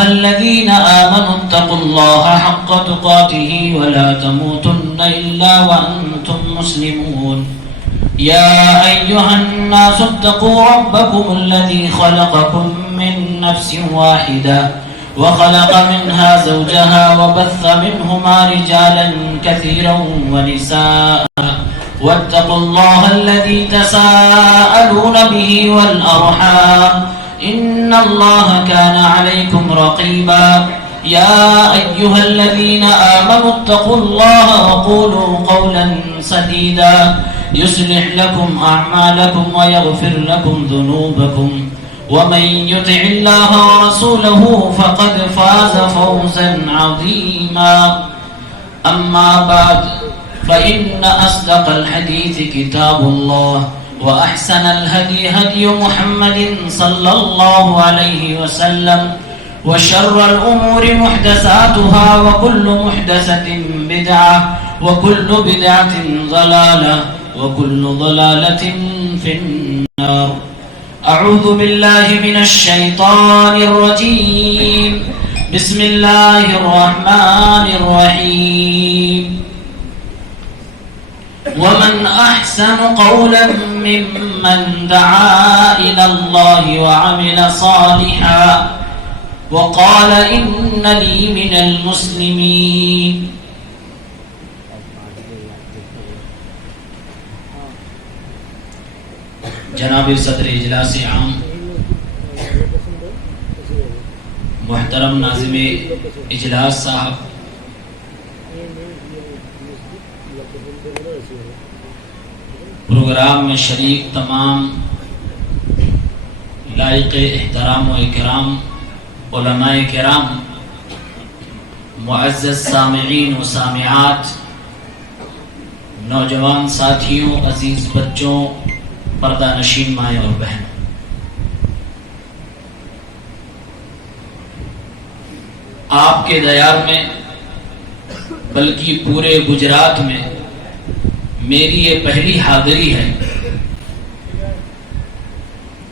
أيها الذين آمنوا اتقوا الله حق تقاته ولا تموتن إلا وأنتم مسلمون يا أيها الناس اتقوا ربكم الذي خلقكم من نفس واحدة وخلق منها زوجها وبث منهما رجالا كثيرا ونساء واتقوا الله الذي تساءلون به والأرحام إن الله كان عليكم رقيبا يا أيها الذين آمنوا اتقوا الله وقولوا قولا سديدا يصلح لكم أعمالكم ويغفر لكم ذنوبكم ومن يطع الله ورسوله فقد فاز فوزا عظيما أما بعد فإن أصدق الحديث كتاب الله وأحسن الهدي هدي محمد صلى الله عليه وسلم وشر الأمور محدثاتها وكل محدثة بدعة وكل بدعة ضلالة وكل ضلالة في النار. أعوذ بالله من الشيطان الرجيم. بسم الله الرحمن الرحيم. ومن أحسن قولا ممن دعا إلى الله وعمل صالحا وقال إنني من المسلمين. جناب صدر اجلاس عام، محترم ناظم اجلاس صاحب، پروگرام میں شریک تمام لائق احترام و اکرام علماء کرام، معزز سامعین و سامعات، نوجوان ساتھیوں، عزیز بچوں، پردہ نشین مائیں اور بہن، آپ کے دیار میں بلکہ پورے گجرات میں میری یہ پہلی حاضری ہے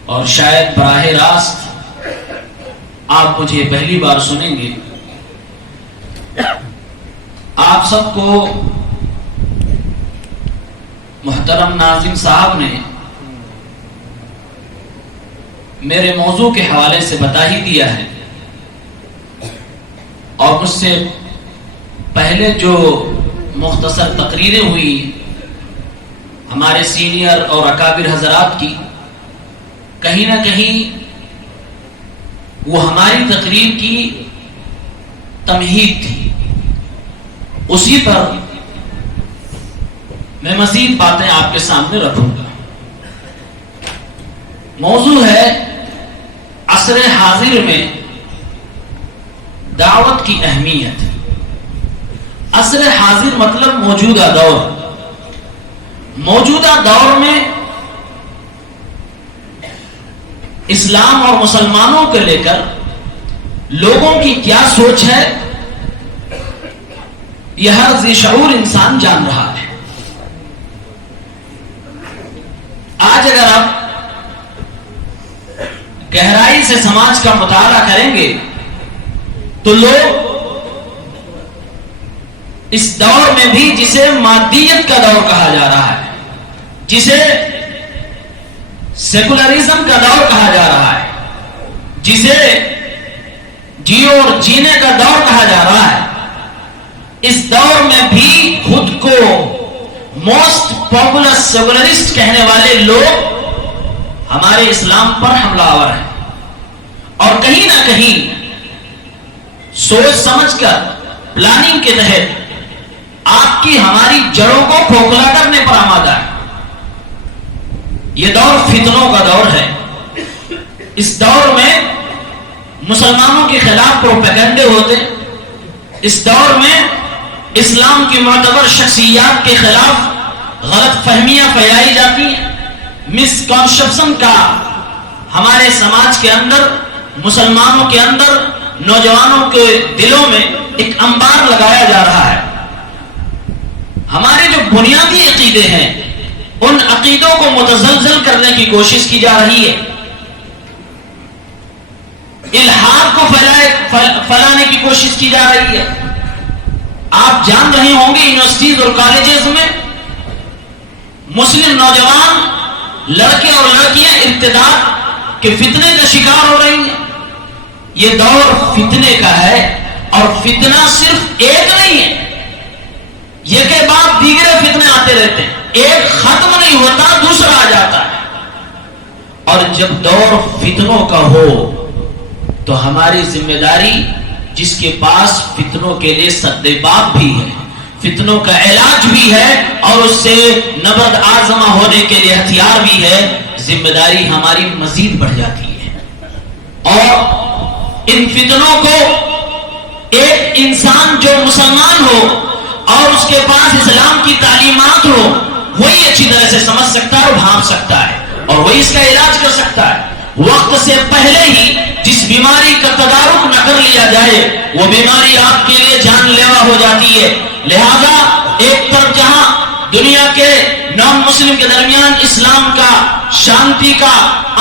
اور شاید براہ راست آپ مجھے پہلی بار سنیں گے. آپ سب کو محترم ناظم صاحب نے میرے موضوع کے حوالے سے بتا ہی دیا ہے، اور مجھ سے پہلے جو مختصر تقریریں ہوئی ہمارے سینئر اور اکابر حضرات کی، کہیں نہ کہیں وہ ہماری تقریر کی تمہید تھی. اسی پر میں مزید باتیں آپ کے سامنے رکھوں گا. موضوع ہے عصر حاضر میں دعوت کی اہمیت. عصر حاضر مطلب موجودہ دور. موجودہ دور میں اسلام اور مسلمانوں کو لے کر لوگوں کی کیا سوچ ہے، یہ ہر ذی شعور انسان جان رہا ہے. آج اگر آپ گہرائی سے سماج کا مطالعہ کریں گے تو لوگ اس دور میں بھی، جسے مادیت کا دور کہا جا رہا ہے، جسے سیکولرزم کا دور کہا جا رہا ہے، جسے جیو اور جینے کا دور کہا جا رہا ہے، اس دور میں بھی خود کو موسٹ پاپولر سیکولرسٹ کہنے والے لوگ ہمارے اسلام پر حملہ آور ہیں، اور کہیں نہ کہیں سوچ سمجھ کر پلاننگ کے تحت آپ کی ہماری جڑوں کو کھوکھلا کرنے پر آمادہ ہے. یہ دور فتنوں کا دور ہے. اس دور میں مسلمانوں کے خلاف پروپیگنڈے ہوتے، اس دور میں اسلام کی معتبر شخصیات کے خلاف غلط فہمیاں پھیلائی جاتی ہیں. مس کنسپشن کا ہمارے سماج کے اندر، مسلمانوں کے اندر، نوجوانوں کے دلوں میں ایک انبار لگایا جا رہا ہے. ہمارے جو بنیادی عقیدے ہیں ان عقیدوں کو متزلزل کرنے کی کوشش کی جا رہی ہے. الحاد کو پھیلانے کی کوشش کی جا رہی ہے. آپ جان رہے ہوں گے یونیورسٹیز اور کالجز میں مسلم نوجوان لڑکے اور لڑکیاں ارتداد کے فتنے کا شکار ہو رہی ہیں. یہ دور فتنے کا ہے اور فتنہ صرف ایک نہیں ہے, یہ کے بعد دیگر فتنے آتے رہتے ہیں, ایک ختم نہیں ہوتا دوسرا آ جاتا ہے. اور جب دور فتنوں کا ہو تو ہماری ذمہ داری جس کے پاس فتنوں کے لیے سدباب بھی ہے, فتنوں کا علاج بھی ہے اور اس سے نبرد آزما ہونے کے لیے ہتھیار بھی ہے, ذمہ داری ہماری مزید بڑھ جاتی ہے. اور ان فتنوں کو ایک انسان جو مسلمان ہو اور اس کے پاس اسلام کی تعلیمات ہو وہی اچھی طرح سے سمجھ سکتا ہے اور بھانپ سکتا ہے اور وہی اس کا علاج کر سکتا ہے. وقت سے پہلے ہی جس بیماری کا تدارک نہ کر لیا جائے وہ بیماری آپ کے لیے جان لیوا ہو جاتی ہے. لہذا ایک طرف جہاں دنیا کے نان مسلم کے درمیان اسلام کا, شانتی کا,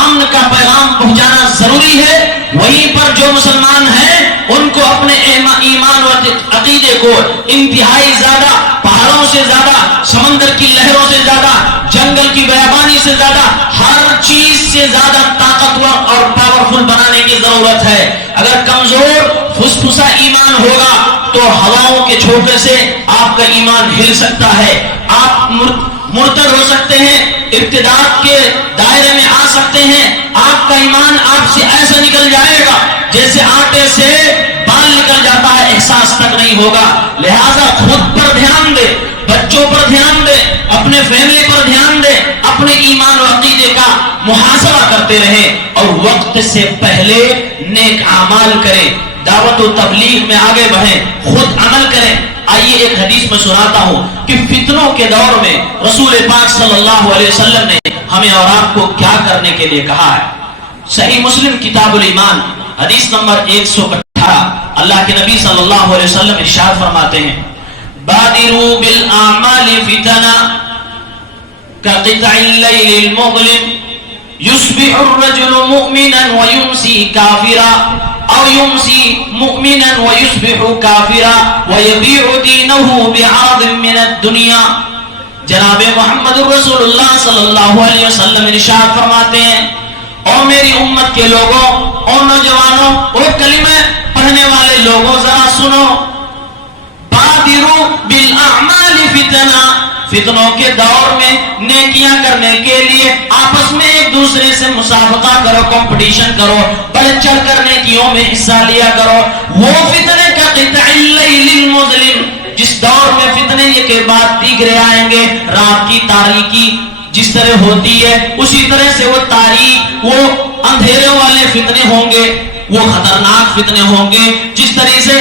امن کا پیغام پہنچانا ضروری ہے, وہیں پر جو مسلمان ہیں ان کو اپنے ایمان و عقیدے کو انتہائی زیادہ, پہاڑوں سے زیادہ, سمندر کی لہروں سے زیادہ, جنگل کی بیابانی سے زیادہ, ہر چیز سے زیادہ طاقتور اور پاورفل بنانے کی ضرورت ہے. اگر کمزور فسفسا ایمان ہوگا تو ہواؤں کے جھونکے سے آپ کا ایمان ہل سکتا ہے, آپ مرتد ہو سکتے ہیں, ارتداد کے دائرے میں آ سکتے ہیں, آپ کا ایمان آپ سے ایسا نکل جائے گا جیسے آٹے سے بال نکل جاتا ہے, احساس تک نہیں ہوگا. لہذا خود پر دھیان دے, بچوں پر دھیان دے, اپنے فیملی پر دھیان دے, اپنے ایمان و عقیدے کا محاسبہ کرتے رہیں اور وقت سے پہلے نیک اعمال کریں, دعوت و تبلیغ میں آگے بڑھیں, خود عمل کریں. آئیے ایک حدیث میں سناتا ہوں کہ فتنوں کے دور میں رسول پاک صلی اللہ علیہ وسلم نے ہمیں اور آپ کو کیا کرنے کے لیے کہا ہے. صحیح مسلم کتاب الایمان حدیث نمبر 118, اللہ کے نبی صلی اللہ علیہ وسلم ارشاد فرماتے ہیں, بادروا بالاعمال فتنا كقطع الليل المظلم يصبح الرجل مؤمنا ويمسي كافرا او يمسي مؤمنا ويصبح كافرا ويبيع دينه بعرض من الدنيا. جناب محمد رسول اللہ صلی اللہ علیہ وسلم ارشاد فرماتے ہیں, اور میری امت کے لوگوں, اور نوجوانوں, اور کلمہ پڑھنے والے لوگوں ذرا سنو, بادروا بالاعمال فتنا, فتنوں کے دور میں نیکیاں کرنے کے لیے آپس میں ایک دوسرے سے مسابقہ کرو, کمپٹیشن کرو, بڑھ چڑھ کر نیکیوں میں حصہ لیا کرو. وہ فتنے کا قطع اللیل المظلم, جس دور میں فتنے یہ کے بعد دیگرے آئیں گے, رات کی تاریکی جس طرح ہوتی ہے اسی طرح سے وہ تاریک, وہ اندھیرے والے فتنے ہوں گے, وہ خطرناک فتنے ہوں گے. جس طرح سے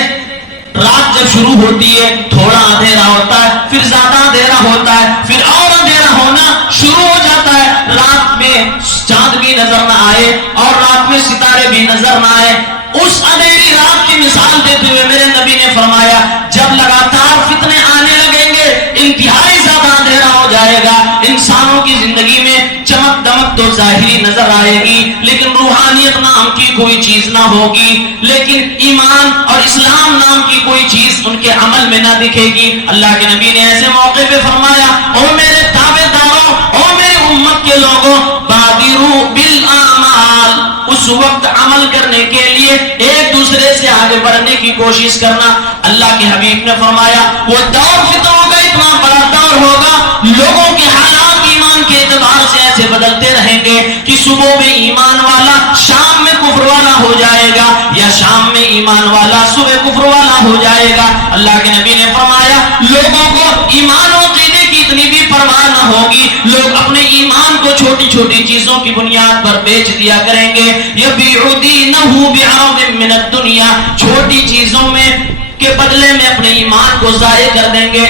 رات جب شروع ہوتی ہے تھوڑا اندھیرا ہوتا ہے, پھر زیادہ اندھیرا ہوتا ہے, پھر اور اندھیرا ہونا شروع ہو جاتا ہے, رات میں چاند بھی نظر نہ آئے اور رات میں ستارے بھی نظر نہ آئے. اس اندھیری رات کی مثال دیتے ہوئے میرے نبی نے فرمایا, جب لگاتار فتنے آنے لگیں گے انتہائی زیادہ اندھیرا ہو جائے گا, انسانوں کی زندگی میں چمک دمک تو ظاہری نظر آئے گی لیکن روحانیت نام کی کوئی چیز نہ ہوگی, لیکن ایمان اور اسلام نام کی کوئی چیز ان کے عمل میں نہ دکھے گی. اللہ کے نبی نے ایسے موقع پہ فرمایا, او میرے تابع داروں, او میری امت کے لوگوں, بادروا بالاعمال, اس وقت عمل کرنے کے لیے ایک دوسرے سے آگے بڑھنے کی کوشش کرنا. اللہ کے حبیب نے فرمایا وہ دور فتنوں کا اتنا بڑا دور ہوگا, لوگوں کے حالات ایمان کے اعتبار سے ایسے بدلتے رہیں گے کہ صبح میں ایمان والا شام میں کفر والا ہو جائے گا, یا شام میں ایمان والا صبح کفر والا ہو جائے گا. اللہ کے نبی نے فرمایا لوگوں کو ایمان و عقیدے کی اتنی بھی پرواہ نہ ہوگی, لوگ اپنے ایمان کو چھوٹی چھوٹی چیزوں کی بنیاد پر بیچ دیا کریں گے. یبیع دینہ بعرض من الدنیا, چھوٹی چیزوں میں کے بدلے میں اپنے ایمان کو ضائع کر دیں گے.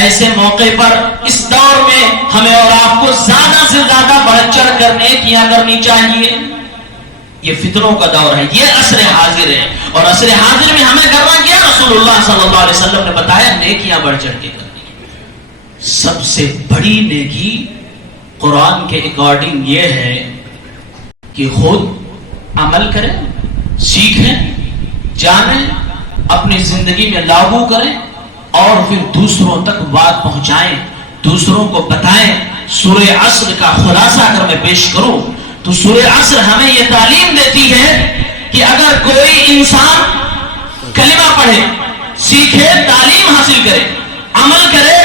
ایسے موقع پر اس دور میں ہمیں اور آپ کو زیادہ سے زیادہ بڑھ چڑھ کر نیکیاں کرنی چاہیے. یہ فتنوں کا دور ہے, یہ عصر حاضر ہے, اور عصر حاضر میں ہمیں کرنا کیا, رسول اللہ صلی اللہ علیہ وسلم نے بتایا نیکیاں بڑھ چڑھ کے کرنی. سب سے بڑی نیکی قرآن کے اکارڈنگ یہ ہے کہ خود عمل کریں, سیکھیں, جانیں، اپنی زندگی میں لاگو کریں اور پھر دوسروں تک بات پہنچائیں، دوسروں کو بتائیں۔ سورہ عصر کا خلاصہ اگر میں پیش کروں تو سورہ عصر ہمیں یہ تعلیم دیتی ہے کہ اگر کوئی انسان کلمہ پڑھے، سیکھے، تعلیم حاصل کرے، عمل کرے،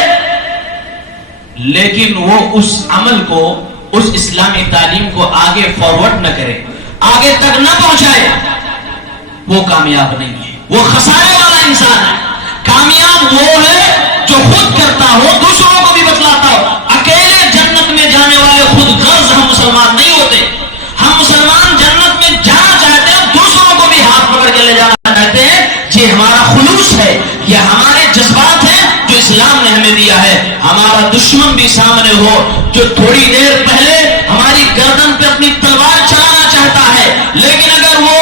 لیکن وہ اس عمل کو، اس اسلامی تعلیم کو آگے فارورڈ نہ کرے، آگے تک نہ پہنچائے، وہ کامیاب نہیں ہے، وہ خسارے والا انسان ہے۔ کامیاب وہ ہے جو خود کرتا ہو، دوسروں کو بھی بتلاتا ہو۔ اکیلے جنت میں جانے والے خود غرض ہم مسلمان نہیں ہوتے۔ ہم مسلمان جنت میں جانا چاہتے ہیں، دوسروں کو بھی ہاتھ پکڑ کے لے جانا چاہتے ہیں۔ یہ ہمارا خلوص ہے، یہ ہمارے جذبات ہیں جو اسلام نے ہمیں دیا ہے۔ ہمارا دشمن بھی سامنے ہو جو تھوڑی دیر پہلے ہماری گردن پہ اپنی تلوار چلانا چاہتا ہے، لیکن اگر وہ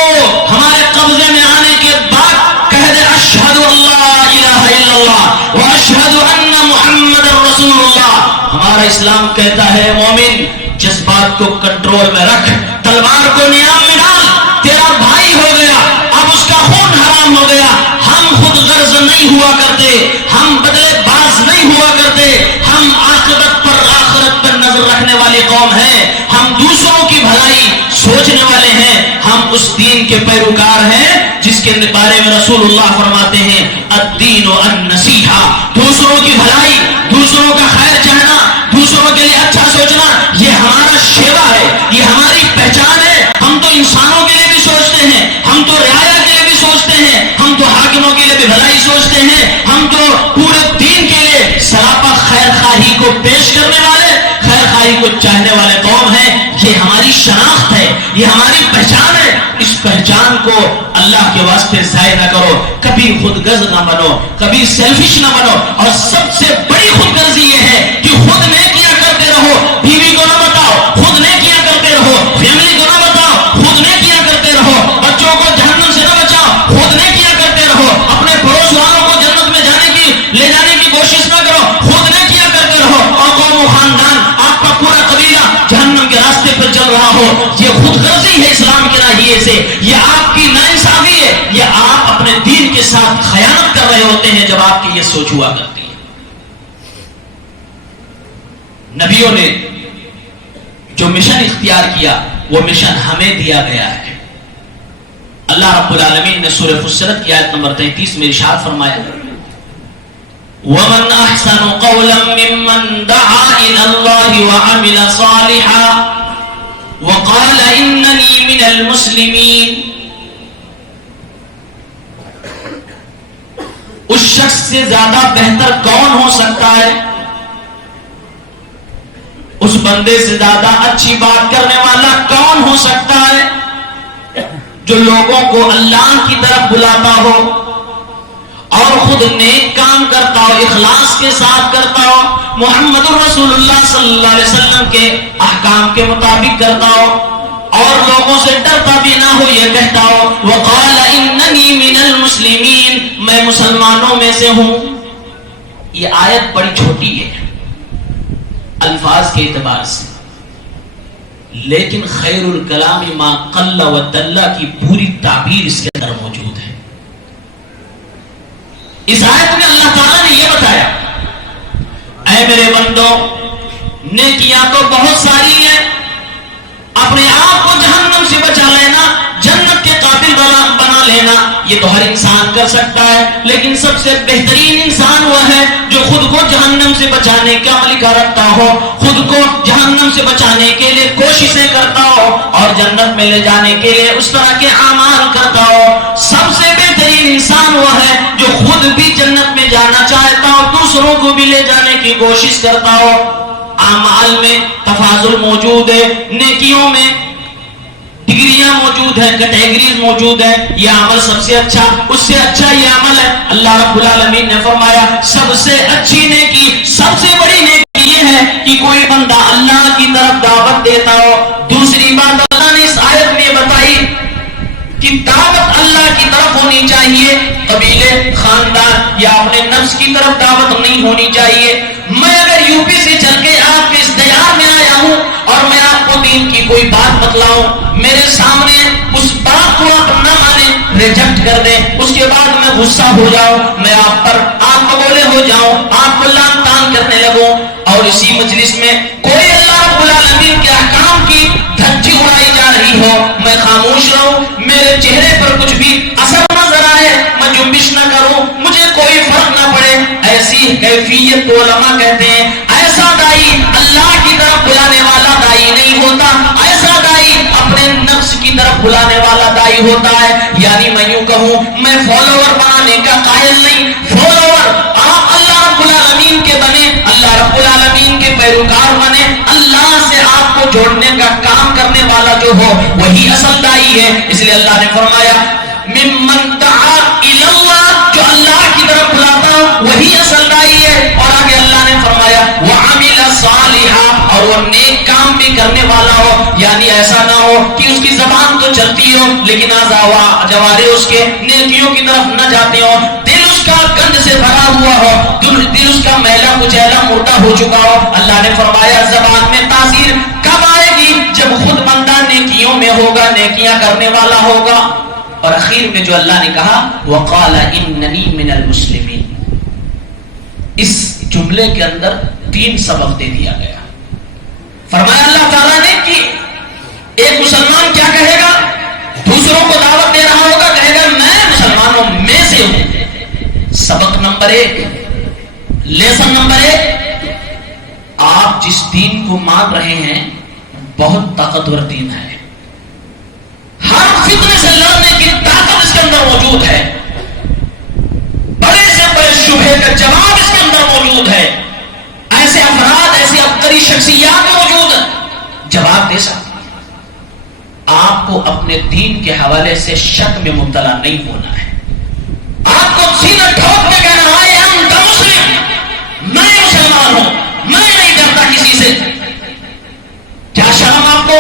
ہمارے قبضے میں آنے کے بعد کہہ دے اشہد اللہ الہ الا اللہ واشہد ان محمد رسول اللہ، ہمارا اسلام کہتا ہے مومن جذبات کو کنٹرول میں رکھ، تلوار کو نیام میں ڈال، تیرا بھائی ہو گیا، اب اس کا خون حرام ہو گیا۔ ہم خود غرض نہیں ہوا کرتے، ہم بدلے باز نہیں ہوا کرتے، ہم آخرت پر نظر رکھنے والی قوم ہیں، ہم دوسروں کی بھلائی سوچنے والے ہیں، ہم اس دین کے پیروکار ہیں جس کے بارے میں رسول اللہ فرماتے ہیں الدین النصیحہ، دوسروں کی بھلائی، دوسروں کا خیر چاہنا، دوسروں کے لیے اچھا سوچنا، یہ ہمارا شیوا ہے، یہ ہماری پہچان ہے۔ ہم تو انسانوں کے لیے بھی سوچتے ہیں، ہم تو رعایا کے لیے بھی سوچتے ہیں، ہم تو حاکموں کے لیے بھی بھلائی سوچتے ہیں، ہم تو پورے دین کے لیے سراپا خیر خواہی کو پیش کرنے والے، خیر خواہی کو چاہنے والے قوم ہیں۔ یہ ہماری شناخت ہے، یہ ہماری پہچان ہے۔ اس پہچان کو اللہ کے واسطے ضائع نہ کرو، کبھی خود غرض نہ بنو، کبھی سیلفش نہ بنو، اور سب سے بڑی خود غرضی یہ ہے کہ خود نیکیاں کرتے رہو، بیوی کو نہ بتاؤ، خود نیکیاں کرتے رہو، فیملی کو نہ بتاؤ، خود نیکیاں کرتے رہو، بچوں کو جہنم سے نہ بچاؤ، خود نیکیاں کرتے رہو، اپنے پڑوس والوں کو جنت میں لے جانے کی کوشش نہ کرو، خود نیکیاں کرتے رہو، اور قوم و خاندان، آپ کا پورا قبیلہ جہنم کے راستے پر چل رہا ہو۔ یہ خود غرضی ہے اسلام کے ناحیے سے، یہ آپ کی ناانصافی ہے، یہ آپ اپنے دین کے ساتھ خیانت کر رہے ہوتے ہیں جب آپ کی یہ سوچ ہوا کرتی ہے۔ نبیوں نے جو مشن اختیار کیا وہ مشن ہمیں دیا گیا ہے۔ اللہ رب العالمین نے سورہ فصلت کی آیت نمبر 33 میں ارشاد فرمایا وَمَنْ أَحْسَنُ قَوْلًا مِّمَّنْ دَعَا إِلَى اللَّهِ وَعَمِلَ صَالِحًا وَقَالَ إِنَّنِي مِنَ الْمُسْلِمِينَ۔ اس شخص سے زیادہ بہتر کون ہو سکتا ہے، اس بندے سے زیادہ اچھی بات کرنے والا کون ہو سکتا ہے جو لوگوں کو اللہ کی طرف بلاتا ہو اور خود نیک کام کرتا ہو، اخلاص کے ساتھ کرتا ہو، محمد الرسول اللہ صلی اللہ علیہ وسلم کے احکام کے مطابق کرتا ہو اور لوگوں سے ڈرتا بھی نہ ہو، یہ کہتا ہو وقال اننی من المسلمین، میں مسلمانوں میں سے ہوں۔ یہ آیت بڑی چھوٹی ہے الفاظ کے اعتبار سے، لیکن خیر الکلام ما قل و دل کی پوری تعبیر اس کے اندر موجود ہے۔ اس آیت میں اللہ تعالیٰ نے یہ بتایا اے میرے بندو، نیکیاں تو بہت ساری ہیں، اپنے آپ کو جہنم سے بچا لینا، جنت کے قابل بنا لینا، یہ تو ہر انسان کر سکتا ہے، لیکن سب سے بہترین انسان وہ ہے جو خود کو جہنم سے بچانے کا عمل رکھتا ہو، خود کو جہنم سے بچانے کے لیے کوششیں کرتا ہو اور جنت میں لے جانے کے لیے اس طرح کے اعمال کرتا ہو۔ سب سے بہترین انسان وہ ہے جو خود بھی جنت میں جانا چاہتا ہو، دوسروں کو بھی لے جانے کی کوشش کرتا ہو۔ اعمال میں تفاضل موجود ہے، نیکیوں میں ڈگریاں موجود ہیں، کیٹیگریز موجود ہیں، یہ عمل سب سے اچھا، اس سے اچھا یہ عمل ہے۔ اللہ رب العالمین نے فرمایا سب سے اچھی نیکی، سب سے بڑی نیکی یہ ہے کہ کوئی بندہ اللہ کی طرف دعوت دیتا ہو۔ دوسری بات اللہ نے اس آیت میں بتائی کہ دعوت اللہ کی طرف ہونی چاہیے، قبیلے، خاندان یا اپنے نفس کی طرف دعوت نہیں ہونی چاہیے۔ میں اگر یو پی سے چل کے آپ کے اس دیار میں آیا ہوں اور میں آپ کو دین کی کوئی بات بتلاؤں، میرے سامنے اس بات کو آپ نہ مانیں، ریجیکٹ کر دیں، اس کے بعد میں غصہ ہو جاؤں، میں آپ پر آپ بولے ہو جاؤں، آپ کو لان تان کرنے لگوں، اور اسی مجلس میں کوئی اللہ رب العالمین کے احکام کی دھجی اڑائی جا رہی ہو، میں خاموش رہوں، میرے چہرے پر کچھ بھی اثر نظر آئے، میں جنبش نہ کروں، مجھے کوئی فرق نہ پڑے، ایسی کیفیت کو علماء کہتے ہیں ایسا دائی اللہ کی طرف بلانے والا دائی نہیں ہوتا، ایسا دائی اپنے نفس کی طرف بلانے والا دائی ہوتا ہے۔ یعنی میں یوں کہوں، میں فالوور بنانے کا قائل نہیں، فالوور آپ اللہ رب العالمین کے بنے، اللہ رب العالمین کے پیروکار بنے، اللہ سے آپ کو جوڑنے کا کام کرنے والا جو ہو وہی اصل دائی ہے۔ اس لیے اللہ نے فرمایا ممن دعا الی اللہ، جو اللہ کی طرف بلاتا وہی اصل دائی ہے۔ اور آگے اللہ نے فرمایا وعمل صالحا، اور وہ نیک کام بھی کرنے والا ہو، یعنی ایسا نہ ہو کہ اس کی زبان تو چلتی ہو لیکن جوارے اس کے نیکیوں کی طرف نہ جاتے ہو، دل اس کا گند سے بھرا ہوا ہو، دل اس کا میلا کچیلا مردہ ہو چکا ہو۔ اللہ نے فرمایا زبان میں تاثیر کب آئے گی؟ جب خود بندہ نیکیوں میں ہوگا، نیکیاں کرنے والا ہوگا۔ اور اخیر میں جو اللہ نے کہا وقال اننی من المسلمین، اس جملے کے اندر 3 سبق دے دیا گیا۔ فرمایا اللہ تعالیٰ نے کہ ایک مسلمان کیا کہے گا؟ دوسروں کو دعوت دے رہا ہوگا، کہے گا میں مسلمانوں میں سے ہوں۔ سبق نمبر 1، لیسن نمبر 1، آپ جس دین کو مان رہے ہیں بہت طاقتور دین ہے، ہر فتنے سے لڑنے کی طاقت اس کے اندر موجود ہے، بڑے سے بڑے شبہے کا جواب اس کے اندر موجود ہے، ایسے افراد ایسی عبقری شخصیات موجود ہیں جواب دے سکتے۔ آپ کو اپنے دین کے حوالے سے شک میں مبتلا نہیں ہونا ہے، آپ کو سیدھا ٹھوک کے کہنا ہے انت مسلم، میں مسلمان ہوں، میں نہیں ڈرتا کسی سے۔ کیا شرم آپ کو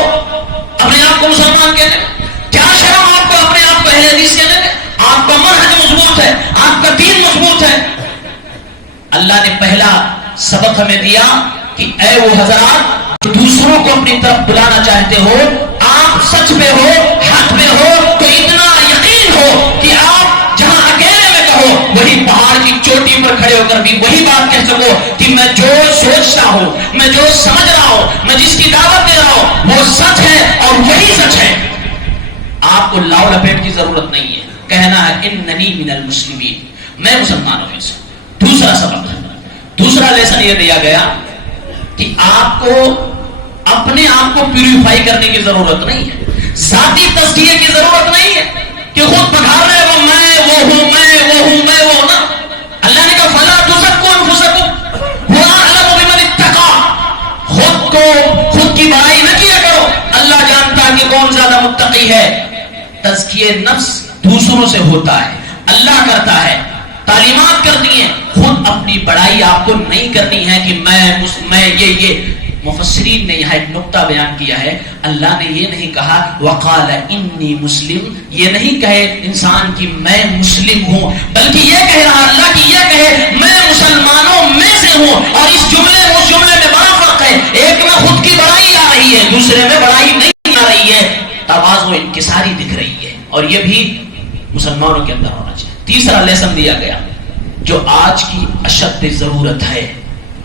اپنے آپ کو مسلمان کہنے میں؟ کیا شرم آپ کو اپنے آپ کو اہل حدیث کہنے میں؟ آپ کا منہج مضبوط ہے، آپ کا دین مضبوط ہے۔ اللہ نے پہلا سبق ہمیں دیا کہ اے وہ حضرات جو دوسروں کو اپنی طرف بلانا چاہتے ہو، آپ سچ پہ ہو، حق پہ ہو، تو اتنا یقین ہو کہ آپ جہاں اکیلے میں کہو وہی پہاڑ کی چوٹی پر کھڑے ہو کر بھی وہی بات کہہ سکو کہ میں جو سوچتا ہوں، میں جو سمجھ رہا ہوں، میں جس کی دعوت دے رہا ہوں وہ سچ ہے اور وہی سچ ہے۔ آپ کو لاؤ لپیٹ کی ضرورت نہیں ہے، کہنا ہے اننی من المسلمین، میں مسلمانوں میں سے۔ دوسرا سبق، دوسرا لیسن یہ دیا گیا کہ آپ کو اپنے آپ کو پیوریفائی کرنے کی ضرورت نہیں ہے، ذاتی تزکیے کی ضرورت نہیں ہے کہ خود پکار رہے وہ میں وہ ہوں، میں وہ ہوں، میں وہ ہوں نا۔ اللہ نے کہا فلا تزکوا انفسکم هو اعلم بمن اتقى، خود کی بڑائی نہ کیا کرو، اللہ جانتا کہ کون زیادہ متقی ہے۔ تزکیے نفس دوسروں سے ہوتا ہے، اللہ کرتا ہے، تعلیمات کرتی ہیں، خود اپنی بڑائی آپ کو نہیں کرنی ہے کہ میں یہ مفسرین نے یہاں ایک نقطہ بیان کیا ہے، اللہ نے یہ نہیں کہا وقال انی مسلم، یہ نہیں کہے انسان کی میں مسلم ہوں، بلکہ یہ کہہ رہا اللہ کی یہ کہے میں مسلمانوں میں سے ہوں۔ اور اس جملے میں اس جملے میں بڑا فرق ہے، ایک میں خود کی بڑائی آ رہی ہے، دوسرے میں بڑائی نہیں آ رہی ہے، تواضع و انکساری دکھ رہی ہے، اور یہ بھی مسلمانوں کے اندر ہونا چاہیے۔ تیسرا لیسن دیا گیا جو آج کی اشد ضرورت ہے،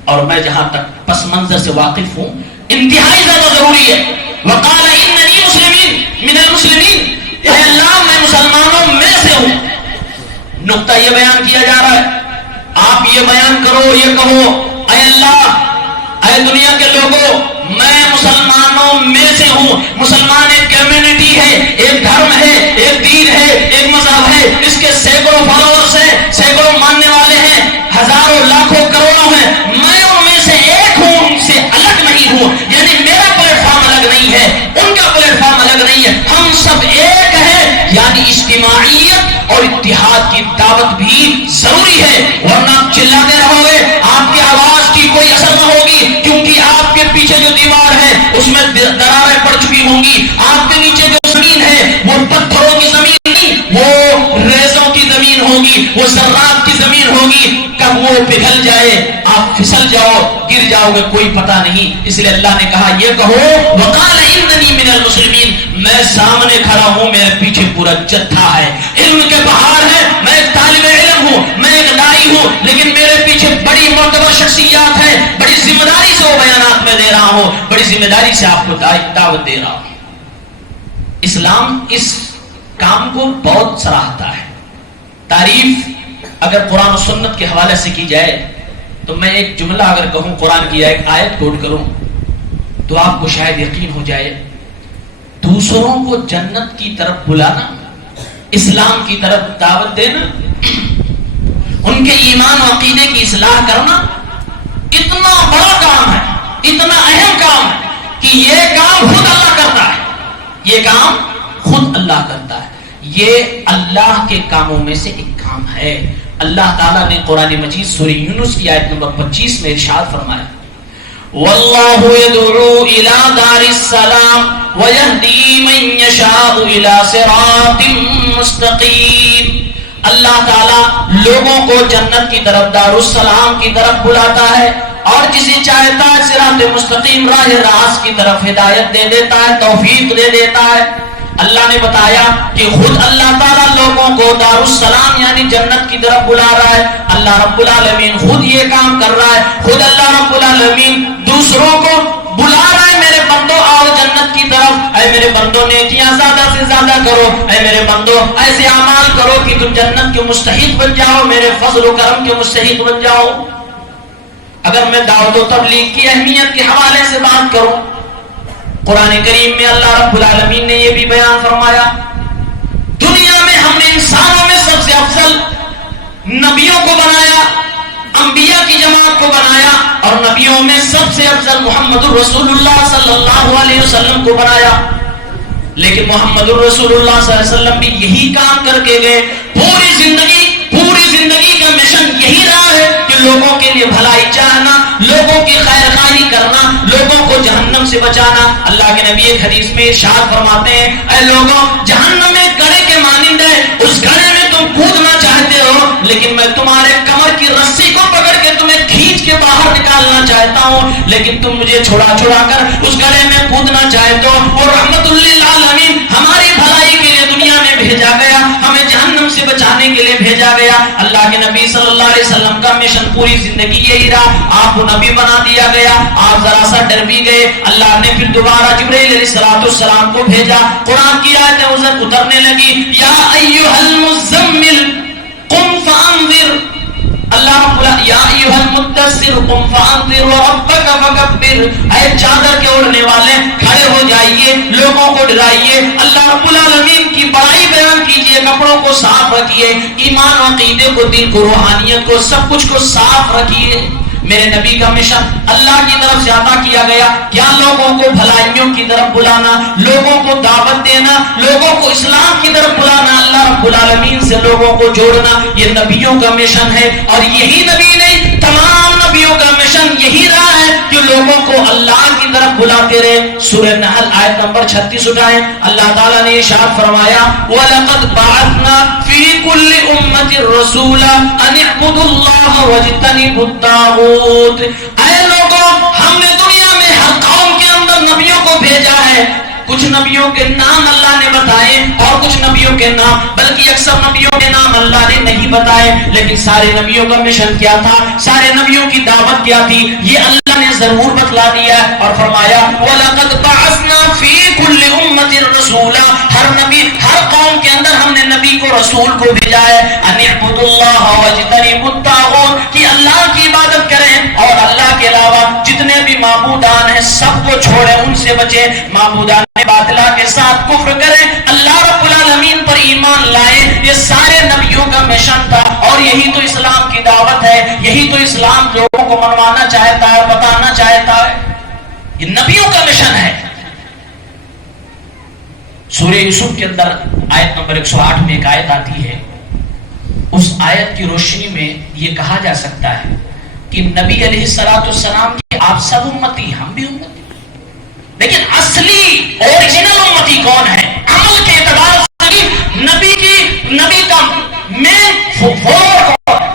اور میں جہاں تک پس منظر سے واقف ہوں انتہائی زیادہ ضروری ہے۔ وقال اننی مسلمین من المسلمین، اے اللہ میں مسلمانوں میں سے ہوں۔ نقطہ یہ بیان کیا جا رہا ہے، آپ یہ بیان کرو، یہ کہو اے اللہ، اے دنیا کے لوگوں، میں مسلمانوں میں سے ہوں۔ مسلمان ایک کمیونٹی ہے، ایک دھرم ہے، ایک دین ہے، ایک مذہب ہے، اس کے سینکڑوں فالوورز ہیں، سینکڑوں ماننے والے ہیں، ہزاروں لاکھوں کروڑوں ہیں، میں ان میں سے ایک ہوں، ان سے الگ نہیں ہوں، یعنی میرا پلیٹ فارم الگ نہیں ہے، ان کا پلیٹ فارم الگ نہیں ہے، ہم سب ایک ہیں، یعنی اجتماعیت اور اتحاد کی دعوت بھی ضروری ہے، ورنہ آپ چلاتے رہو گے، آپ کی آواز کی کوئی اثر نہ ہوگی، کیونکہ آپ کے پیچھے جو دیوار ہے اس میں دراریں پڑ چکی ہوں گی، آپ کے نیچے جو زمین ہے وہ پتھروں کی زمین نہیں، وہ ریزوں کی زمین ہوگی، وہ ذرات کی زمین ہوگی، کب وہ وہ پگھل جائے، آپ پھسل جاؤ، گر جاؤ گے، کوئی پتہ نہیں. اس لیے اللہ نے کہا یہ کہو وقال اننی من المسلمین، میں سامنے کھڑا ہوں، میرے پیچھے پورا جتھا ہے، علم کے پہاڑ ہے، میں ایک طالب علم ہوں، میں ایک داعی ہوں، لیکن میرے پیچھے بڑی معتبر شخصیات ہیں، بڑی ذمہ داری سے وہ بیانات میں دے رہا ہوں، بڑی ذمہ داری سے آپ کو دعوت دے رہا ہوں. اسلام اس کام کو بہت سراہتا ہے. تعریف اگر قرآن و سنت کے حوالے سے کی جائے تو میں ایک جملہ اگر کہوں، قرآن کی ایک آیت کوٹ کروں تو آپ کو شاید یقین ہو جائے. دوسروں کو جنت کی طرف بلانا، اسلام کی طرف دعوت دینا، ان کے ایمان و عقیدے کی اصلاح کرنا اتنا بڑا کام ہے، اتنا اہم کام ہے کہ یہ کام خود اللہ کرتا ہے. یہ کام خود اللہ کرتا ہے. یہ اللہ کے کاموں میں سے ایک کام ہے. اللہ تعالیٰ نے قرآن مجید سورہ یونس کی آیت نمبر 25 میں ارشاد فرمایا واللہ یدعو الی دار السلام ویہدی من یشاء الی صراط مستقیم. اللہ تعالیٰ لوگوں کو جنت کی طرف، دار السلام کی طرف بلاتا ہے، اور جسے چاہتا ہے صراط مستقیم، راہ راست کی طرف ہدایت دے دیتا ہے، توفیق دے دیتا ہے. اللہ نے بتایا کہ خود اللہ تعالیٰ لوگوں کو دار السلام یعنی جنت کی طرف بلا رہا ہے. اللہ رب العالمین خود یہ کام کر رہا ہے. خود اللہ رب العالمین دوسروں کو بلا رہا ہے، میرے بندوں آؤ جنت کی طرف، اے میرے بندوں نیکیاں زیادہ سے زیادہ کرو، اے میرے بندوں ایسے اعمال کرو کہ تم جنت کے مستحق بن جاؤ، میرے فضل و کرم کے مستحق بن جاؤ. اگر میں دعوت و تبلیغ کی اہمیت کے حوالے سے بات کروں، قرآن کریم میں اللہ رب العالمین نے یہ بھی بیان فرمایا دنیا میں ہم نے انسانوں میں سب سے افضل نبیوں کو بنایا، انبیاء کی جماعت کو بنایا، اور نبیوں میں سب سے افضل محمد الرسول اللہ صلی اللہ علیہ وسلم کو بنایا. لیکن محمد الرسول اللہ صلی اللہ علیہ وسلم بھی یہی کام کر کے گئے. پوری زندگی کا مشن یہی رہا ہے کہ لوگوں کے لیے بھلائی چاہنا، لوگوں کی خیر خواہی کرنا، لوگوں کو جہنم سے بچانا. اللہ کے نبی ایک حدیث میں ارشاد فرماتے ہیں اے لوگوں، جہنم میں گڑھے کے مانند ہے، اس گڑھے میں تم کودنا چاہتے ہو، لیکن میں تمہارے کمر کی رسی کو پکڑ کے تمہیں کھینچ کے باہر نکالنا چاہتا ہوں، لیکن تم مجھے چھڑا کر اس گڑھے میں کودنا چاہتے ہو. اور رحمت للعالمین ہماری بھلائی کے لیے دنیا میں بھیجا گیا، ہمیں جہنم سے بچانے کے لیے بھیجا گیا. اللہ کے نبی صلی اللہ علیہ وسلم کا مشن پوری زندگی یہی رہا. آپ کو نبی بنا دیا گیا، آپ ذرا سا ڈر بھی گئے. اللہ نے پھر دوبارہ جبرائیل علیہ السلام کو بھیجا. قرآن کی آیتیں اترنے لگی یا ایھا المزمل قم فانذر. اللہ رب یا ایھا المدثر قم فانذر وربک فکبر. اے چادر کے اوڑھنے والے کھڑے ہو جائیے، لوگوں کو ڈرائیے، اللہ رب العالمین کی بڑائی بیان کیجیے، کپڑوں کو صاف رکھیے، ایمان و عقیدے کو، دین کو، روحانیت کو، سب کچھ کو صاف رکھیے. میرے نبی کا مشن اللہ کی طرف سے عطا کیا گیا، کیا لوگوں کو بھلائیوں کی طرف بلانا، لوگوں کو دعوت دینا، لوگوں کو اسلام کی طرف بلانا، اللہ رب العالمین سے لوگوں کو جوڑنا. یہ نبیوں کا مشن ہے. اور یہی نبی نہیں، تمام نبیوں کا مشن یہی رہا ہے کہ لوگوں کو اللہ کی طرف بلاتے رہے. سورہ نحل آیت نمبر 36 اٹھائیں. اللہ تعالیٰ نے ارشاد فرمایا وَلَقَدْ بَعَثْنَا فِي كُلِّ أُمَّةٍ رَسُولًا أَنِ اعْبُدُوا اللَّهَ وَاجْتَنِبُوا الطَّاغُوتَ. اے لوگوں، ہم نے دنیا میں ہر قوم کے اندر نبیوں کو بھیجا ہے. کچھ نبیوں کے نام اللہ نے بتائے اور کچھ نبیوں کے نام، بلکہ اکثر نبیوں کے نام اللہ نے نہیں بتائے. لیکن سارے نبیوں کا مشن کیا تھا، سارے نبیوں کی دعوت کیا تھی، یہ اللہ نے ضرور بتلا دیا اور فرمایا وَلَقَدْ بَعَثْنَا فِي كُلِّ أُمَّةٍ رَسُولًا. ہر نبی، ہر قوم کے اندر ہم نے نبی کو، رسول کو بھیجا ہے. أَنِ اعْبُدُوا اللَّهَ وَاجْتَنِبُوا الطَّاغُوتَ، کہ اللہ کی عبادت کریں اور اللہ کے علاوہ جتنے بھی معبودان ہیں سب کو چھوڑیں، ان سے بچیں. معبودان باطلہ کے ساتھ کفر کریں، اللہ رب العالمین پر ایمان لائیں. یہ سارے نبیوں کا مشن تھا، اور یہی تو اسلام کی دعوت ہے، یہی تو اسلام لوگوں کو منوانا چاہتا ہے، بتانا چاہتا ہے. یہ نبیوں کا مشن ہے. سورہ یوسف کے اندر آیت نمبر 108 میں ایک آیت آتی ہے. اس آیت کی روشنی میں یہ کہا جا سکتا ہے کہ نبی علیہ السلام کی آپ سب امتی، ہم بھی امتی، لیکن اصلی اوریجنل امتی کون ہے؟ عمل کے اعتبار سے نبی کا مین فور کون ہے؟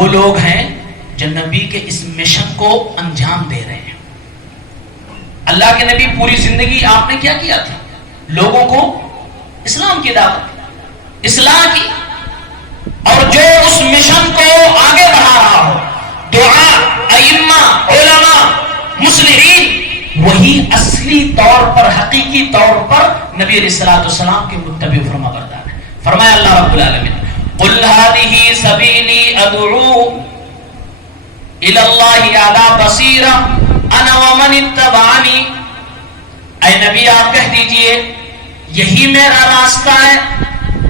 وہ لوگ ہیں جو نبی کے اس مشن کو انجام دے رہے ہیں. اللہ کے نبی پوری زندگی آپ نے کیا کیا تھا؟ لوگوں کو اسلام کی دعوت، اصلاح کی، اور جو اس مشن کو آگے بڑھا رہا ہو، دعا، ائمہ، علماء، مصلحین، وہی اصلی طور پر، حقیقی طور پر نبی علیہ الصلوۃ والسلام کے متبع فرما بردار ہے. فرمایا اللہ رب العالمین قل هذه سبیلی ادعو الی اللہ علی بصیرہ انا ومن اتبعنی. اے نبی آپ کہہ دیجئے یہی میرا راستہ ہے.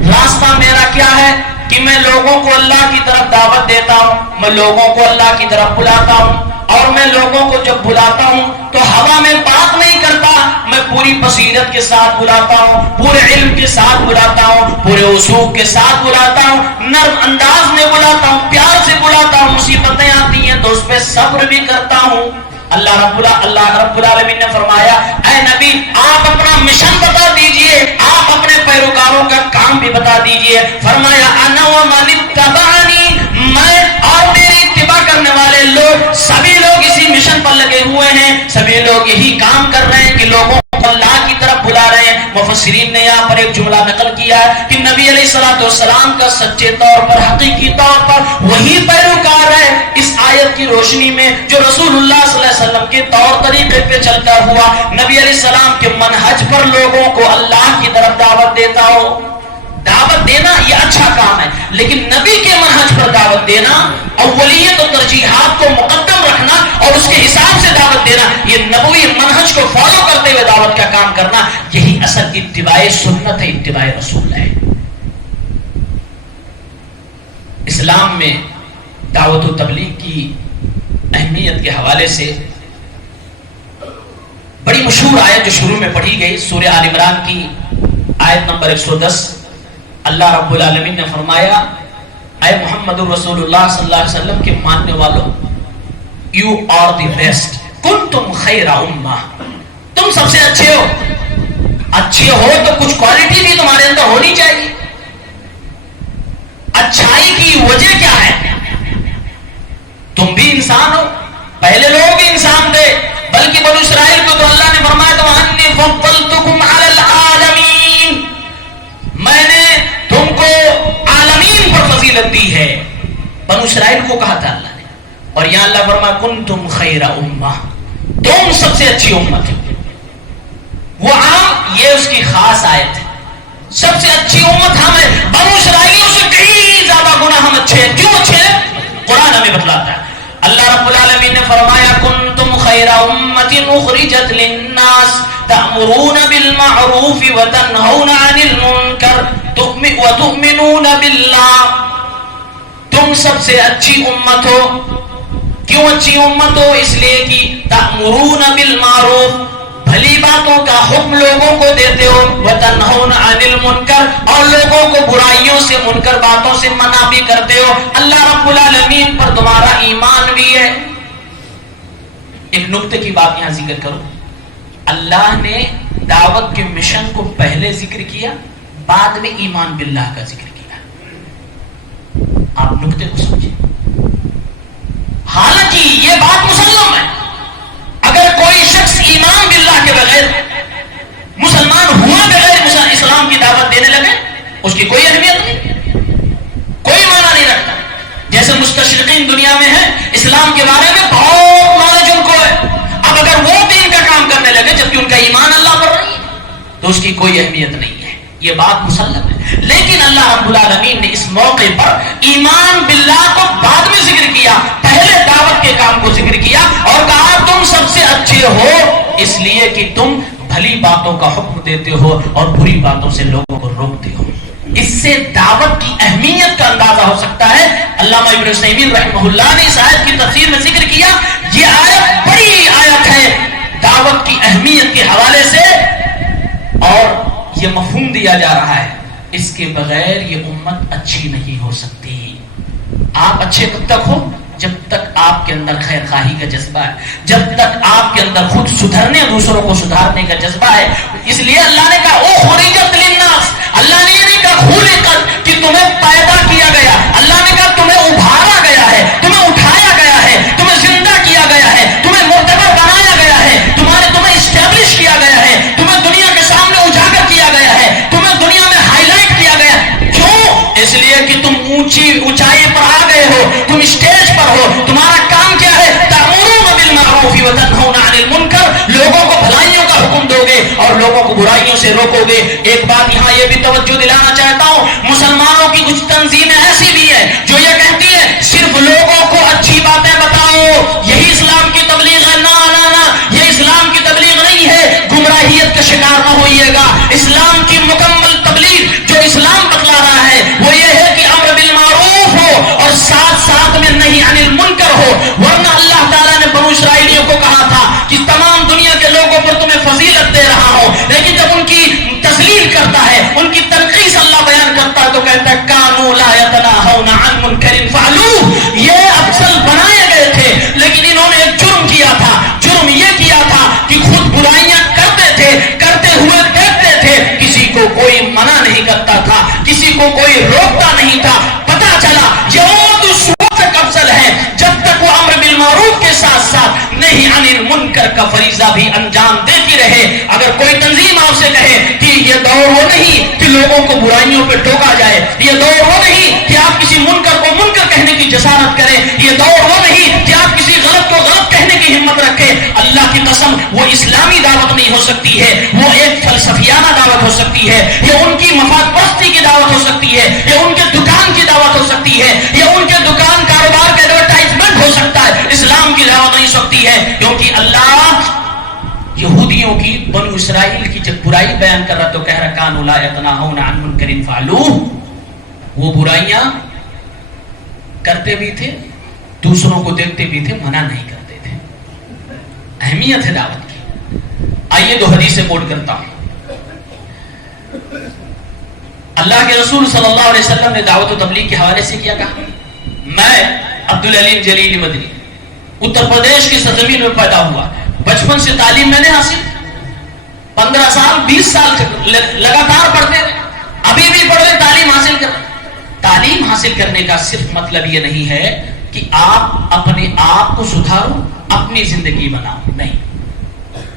راستہ میرا کیا ہے کہ میں لوگوں کو اللہ کی طرف دعوت دیتا ہوں، میں لوگوں کو اللہ کی طرف بلاتا ہوں، اور میں لوگوں کو جب بلاتا ہوں تو ہوا میں بات نہیں کرتا، میں پوری بصیرت کے ساتھ بلاتا ہوں، پورے علم کے ساتھ بلاتا ہوں، پورے اصول کے ساتھ بلاتا ہوں، نرم انداز میں بلاتا ہوں، پیار سے بلاتا ہوں. مصیبتیں آتی ہیں تو اس پہ صبر بھی کرتا ہوں. اللہ رب العالمین نے فرمایا اے نبی آپ اپنا مشن بتا دیجئے، آپ اپنے پیروکاروں کا کام بھی بتا دیجئے. فرمایا انا ومن اتبعنی، میں اور میری اتباع کرنے والے لوگ سبھی لوگ اسی مشن پر لگے ہوئے ہیں، سبھی لوگ یہی کام کر رہے ہیں کہ لوگوں کو اللہ کی طرف بلا رہے ہیں. مفسرین نے یہاں پر ایک جملہ نقل کیا ہے کہ نبی علیہ الصلوۃ والسلام کا سچے طور پر، حقیقی طور پر وہی پیروکار ہے اس آیت کی روشنی میں جو رسول اللہ صلی اللہ علیہ وسلم کے طور طریقے پہ چلتا ہوا نبی علیہ السلام کے منہج پر لوگوں کو اللہ کی طرف دعوت دیتا ہو. دعوت دینا یہ اچھا کام ہے، لیکن نبی کے منہج پر دعوت دینا، اولیت و ترجیحات کو مقدم رکھنا اور اس کے حساب سے دعوت دینا، یہ نبوی منہج کو فالو کرتے ہوئے دعوت کا کام کرنا، یہی اصل اتباع سنت ہے، اتباع رسول ہے. اسلام میں دعوت و تبلیغ کی اہمیت کے حوالے سے بڑی مشہور آیت جو شروع میں پڑھی گئی سورہ آل عمران کی آیت نمبر 110، اللہ رب العالمین نے فرمایا اے محمد رسول اللہ صلی اللہ علیہ وسلم کے ماننے والوں، یو آر دی بیسٹ، کنتم خیر امہ، تم سب سے اچھے ہو. اچھے ہو تو کچھ کوالٹی بھی تمہارے اندر ہونی چاہیے. اچھائی کی وجہ کیا ہے؟ تم بھی انسان ہو، پہلے لوگ بھی انسان تھے، بلکہ بنو اسرائیل کو تو اللہ نے فرمایا تو انی فضلتکم علی العالمین، میں نے تم کو عالمین پر فضیلت دی ہے. بنو اسرائیل کو کہا تھا اللہ نے، اور یہاں اللہ فرمایا کنتم خیر امہ، تم سب سے اچھی امت ہو. وہ عام، یہ اس کی خاص آیت ہے. سب سے اچھی امت ہم ہے، بنو اسرائیلیوں سے کئی زیادہ گنا ہم اچھے ہیں. کیوں اچھے ہیں؟ قرآن ہمیں بتلاتا ہے. اللہ رب العالمین نے فرمایا کنتم خیر امت اخرجت للناس تأمرون بالمعروف وتنہون عن المنکر وتؤمنون باللہ. تم سب سے اچھی امت ہو. کیوں اچھی امت ہو؟ اس لیے کہ تأمرون بالمعروف، بھلی باتوں کا حکم لوگوں کو دیتے ہو، وتنہون عن المنکر، اور لوگوں کو برائیوں سے، منکر باتوں سے منع بھی کرتے ہو. اللہ رب العالمین پر تمہارا ایمان بھی ہے. ایک نقطے کی بات یہاں ذکر کروں، اللہ نے دعوت کے مشن کو پہلے ذکر کیا، بعد میں ایمان باللہ کا ذکر کیا. آپ نقطے کو سمجھیں. حالانکہ یہ بات مسلم ہے، اگر کوئی شخص ایمان باللہ کے بغیر، مسلمان ہوا بغیر اسلام کی دعوت دینے لگے، اس کی کوئی اہمیت نہیں، کوئی معنی نہیں رکھتا. جیسے مستشرقین دنیا میں ہیں، اسلام کے بارے میں بہت نالج ان کو ہے، اب اگر وہ دین کا کام کرنے لگے جبکہ ان کا ایمان اللہ پر نہیں ہے تو اس کی کوئی اہمیت نہیں ہے. یہ بات مسلم ہے. لیکن اللہ رب العالمین نے اس موقع پر ایمان باللہ کو بعد میں ذکر کیا، پہلے دعوت کے کام کو ذکر کیا اور کہا تم سب سے اچھے ہو اس لیے کہ تم بھلی باتوں کا حکم دیتے ہو اور بری باتوں سے لوگوں کو روکتے ہو. اس سے دعوت کی اہمیت کا اندازہ ہو سکتا ہے. علامہ ابن عثیمین رحمہ اللہ نے اس آیت کی تفسیر میں ذکر کیا، یہ آیت بڑی آیت ہے دعوت کی اہمیت کے حوالے سے، اور یہ مفہوم دیا جا رہا ہے اس کے بغیر یہ امت اچھی نہیں ہو سکتی. آپ اچھے کب تک ہو؟ جب تک آپ کے اندر خیر خواہی کا جذبہ ہے، جب تک آپ کے اندر خود سدھرنے، دوسروں کو سدھارنے کا جذبہ ہے. اس لیے اللہ نے کہا او خرجت للناس، اللہ نے یہ نہیں کہا خلقت کہ تمہیں پیدا کیا گیا، اللہ نے کہا تمہیں ابھارا گیا ہے. سے روکو گے. ایک بات یہاں یہ بھی توجہ دلانا چاہتا ہوں، مسلمانوں کی کچھ تنظیمیں ایسی بھی ہیں جو یہ کہتی ہے صرف لوگوں کو اچھی باتیں بتاؤ، یہی اسلام کی تبلیغ ہے. نہ نہ نہ، یہ اسلام کی تبلیغ نہیں ہے. گمراہیت کا شکار نہ ہوئیے گا. اسلام کی مکمل تبلیغ جو اسلام بتلا رہا ہے وہ یہ ہے کہ امر بالمعروف ہو اور ساتھ ساتھ میں نہی عن المنکر ہو. ورنہ اللہ تعالیٰ نے بنو اسرائیلیوں کو کہا تھا کہ تمام دنیا کے لوگوں پر تمہیں فضیلت دے رہا ہوں، لیکن جب ان کی تذلیل کرتا ہے، ان کی تنقیص اللہ بیان کرتا ہے تو کہتا ہے کانوا لا یتناہون عن منکر فعلوہ. یہ افضل بنائے گئے تھے لیکن انہوں نے ایک جرم کیا تھا. جرم یہ کیا تھا کہ خود برائیاں کرتے تھے، کرتے ہوئے دیکھتے تھے، کسی کو کوئی منع نہیں کرتا تھا، کسی کو کوئی روکتا نہیں تھا. پتا چلا یہ اس وقت افضل ہے جب تک وہ امر بالمعروف کے ساتھ ساتھ نہیں عن المنکر کا فریضہ بھی انجام دیتی رہے. اگر کوئی تنظیم آپ سے کہے کہ یہ دور وہ نہیں کہ لوگوں کو برائیوں پہ ٹوکا جائے، یہ دور وہ نہیں کہ آپ کسی منکر کو منکر کہنے کی جسارت کریں، یہ دور وہ نہیں کہ آپ کسی غلط کو غلط کہنے کی ہمت رکھیں، اللہ کی قسم وہ اسلامی دعوت نہیں ہو سکتی ہے. وہ ایک فلسفیانہ دعوت ہو سکتی ہے، یہ ان کی مفاد پرستی کی دعوت ہو سکتی ہے، یہ ان کے دکان کی دعوت ہو سکتی ہے، یہ ان کے دکان کاروبار کا ایڈورٹائزمنٹ ہو سکتا ہے. اسلام کی دعوت نہیں سکتی ہے، کیونکہ اللہ یہودیوں کی بنو اسرائیل کی جب برائی بیان کر رہا تو کہہ رہا کانوا لا یتناہون عن منکر فعلوہ. وہ برائیاں کرتے بھی تھے، دوسروں کو دیکھتے بھی تھے، منع نہیں کرتے تھے. اہمیت ہے دعوت کی. آئیے دو حدیثیں کوٹ کرتا ہوں. اللہ کے رسول صلی اللہ علیہ وسلم نے دعوت و تبلیغ کے حوالے سے کیا کہا، میں عبدالعلیم جلیلی مدنی اتر پردیش کی سرزمین میں پیدا ہوا. بچپن سے تعلیم میں نے حاصل، 15 سال 20 سال لگاتار پڑھتے رہے، ابھی بھی پڑھ رہے، تعلیم حاصل کر رہے. تعلیم حاصل کرنے کا صرف مطلب یہ نہیں ہے کہ آپ اپنے آپ کو سدھارو، اپنی زندگی بناؤ، نہیں.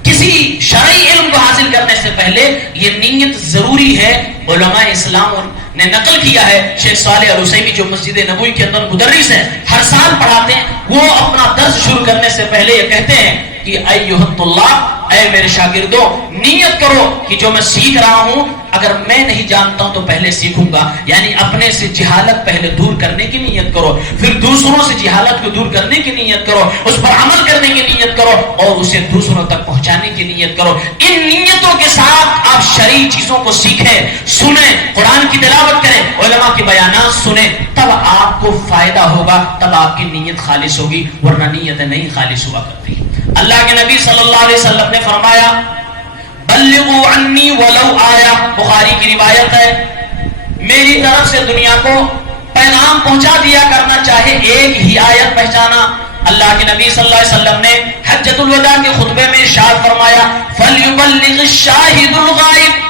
کسی شرعی علم کو حاصل کرنے سے پہلے یہ نیت ضروری ہے. علماء اسلام نے نقل کیا ہے، شیخ صالح العثیمی جو مسجد نبوی کے اندر مدرس ہیں، ہر سال پڑھاتے ہیں، وہ اپنا درس شروع کرنے سے پہلے یہ کہتے ہیں کہ ایھا الطلاب، اے میرے شاگردوں، نیت کرو کہ جو میں سیکھ رہا ہوں اگر میں نہیں جانتا ہوں تو پہلے سیکھوں گا. یعنی اپنے سے جہالت پہلے دور کرنے کی نیت کرو، پھر دوسروں سے جہالت کو دور کرنے کی نیت کرو، اس پر عمل کرنے کی نیت کرو اور اسے دوسروں تک پہنچانے کی نیت کرو. ان نیتوں کے ساتھ آپ شرعی چیزوں کو سیکھیں، سنیں، قرآن کی تلاوت کریں، علماء کے بیانات سنیں، تب آپ کو فائدہ ہوگا، تب آپ کی نیت خالص ہوگی، ورنہ نیتیں نہیں خالص ہوا کرتی. اللہ کے نبی صلی اللہ علیہ وسلم نے فرمایا بلغوا عنی ولو آیا، بخاری کی روایت ہے، میری طرف سے دنیا کو پیغام پہنچا دیا کرنا، چاہے ایک ہی آیت پہنچانا. اللہ کے نبی صلی اللہ علیہ وسلم نے حجۃ الوداع کے خطبے میں ارشاد فرمایا فلیبلغ الشاہد الغائب.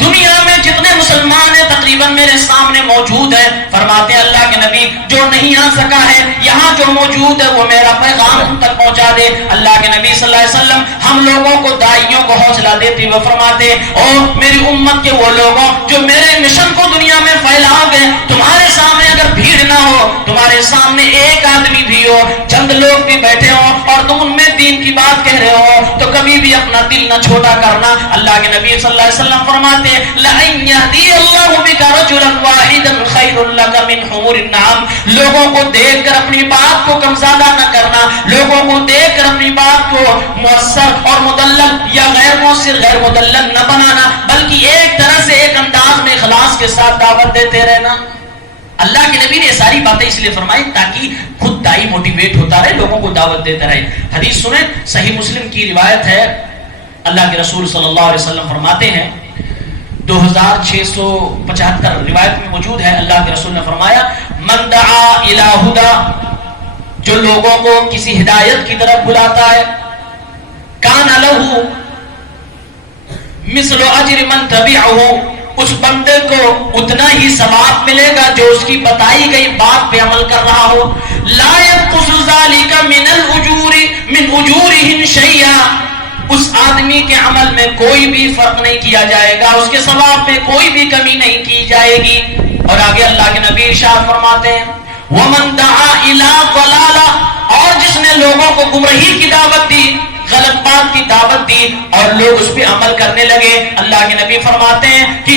دنیا میں جتنے مسلمان ہیں تقریباً میرے سامنے موجود ہیں، فرماتے ہیں اللہ کے نبی جو نہیں آ سکا ہے یہاں جو موجود ہے وہ میرا پیغام ان تک پہنچا دے. اللہ کے نبی صلی اللہ علیہ وسلم ہم لوگوں کو، داعیوں کو حوصلہ دیتے وہ فرماتے اور میری امت کے وہ لوگوں جو میرے مشن کو دنیا میں پھیلاؤ گے، تمہارے سامنے اگر بھیڑ نہ ہو، تمہارے سامنے ایک آدمی بھی ہو، چند لوگ بھی بیٹھے ہوں اور تم ان میں دین کی بات کہہ رہے ہو تو کبھی بھی اپنا دل نہ چھوٹا کرنا. اللہ کے نبی صلی اللہ علیہ وسلم فرماتے لَأَن يَهْدِيَ اللَّهُ بِكَ رَجُلًا وَاحِدًا خَيْرٌ لَكَ مِنْ حُمُرِ النَّعَمِ. لوگوں کو دیکھ کر اپنی بات کو کمزادہ نہ کرنا، لوگوں کو دیکھ کر اپنی بات کو مؤثر اور مدلل یا غیر مؤثر، غیر مدلل نہ بنانا، بلکہ ایک طرح سے ایک انداز میں اخلاص کے ساتھ دعوت دیتے رہنا. اللہ کے نبی نے ساری باتیں اس لیے فرمائی تاکہ خود دائی موٹیویٹ ہوتا رہے، لوگوں کو دعوت دیتا رہے. حدیث سنیں، صحیح مسلم کی روایت ہے، اللہ کے رسول صلی اللہ علیہ وسلم فرماتے ہیں 2675 روایت میں موجود ہے، اللہ کے رسول نے فرمایا من دعا الی ھدی، جو لوگوں کو کسی ہدایت کی طرف بلاتا ہے، کان لہ مثل اجر من تبعہ، اس بندے کو اتنا ہی ثواب ملے گا جو اس کی بتائی گئی بات پہ عمل کر رہا ہو. لا ينقص ذلك من الاجور من اجورهم شيئا، اس آدمی کے عمل میں کوئی بھی فرق نہیں کیا جائے گا، اس کے ثواب میں کوئی بھی کمی نہیں کی جائے گی. اور آگے اللہ کے نبی ارشاد فرماتے ہیں وَمَن دَعَا إِلَىٰ ضَلَالَةٍ، اور جس نے لوگوں کو گمراہی کی دعوت دی، غلط غلط بات کی دعوت دی اور لوگ اس پہ عمل کرنے لگے. اللہ کے نبی فرماتے ہیں کہ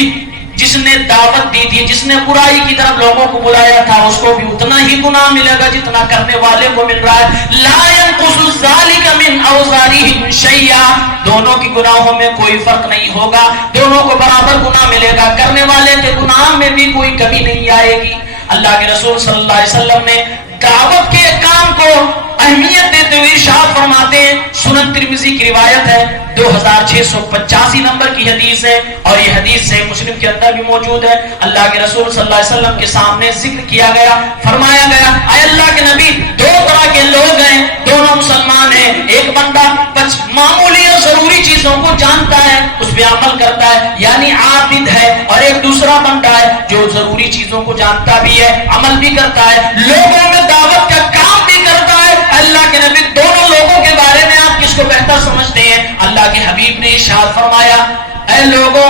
جس نے دعوت دی تھی, جس نے برائی کی طرف لوگوں کو بلایا تھا, اس کو بھی اتنا ہی گناہ ملے گا جتنا کرنے والے کو مل رہا ہے. لا ينقص ذلك من اوزارهم شيئا, دونوں کی گناہوں میں کوئی فرق نہیں ہوگا, دونوں کو برابر گناہ ملے گا, کرنے والے کے گناہ میں بھی کوئی کمی نہیں آئے گی. اللہ کے رسول صلی اللہ علیہ وسلم نے دعوت کے کام کو اہمیت دیتے ہوئے ارشاد فرماتے ہیں, سنن ترمذی کی روایت ہے, 2685 نمبر کی حدیث ہے, اور یہ حدیث صحیح مسلم کے اندر بھی موجود ہے. اللہ کے رسول صلی اللہ علیہ وسلم کے سامنے ذکر کیا گیا, فرمایا گیا, اے اللہ کے نبی, دو طرح کے لوگ ہیں, دونوں مسلمان ہیں. ایک بندہ معمولی اور ضروری چیزوں کو جانتا ہے, اس پہ عمل کرتا ہے, یعنی عابد ہے, اور ایک دوسرا بندہ ہے جو ضروری چیزوں کو جانتا بھی ہے, عمل بھی کرتا ہے, لوگوں میں دعوت کا کام بھی کرتا ہے. اللہ کے نبی, دونوں لوگوں کے بارے میں آپ کس کو بہتر سمجھتے ہیں؟ اللہ کے حبیب نے ارشاد فرمایا, اے لوگوں,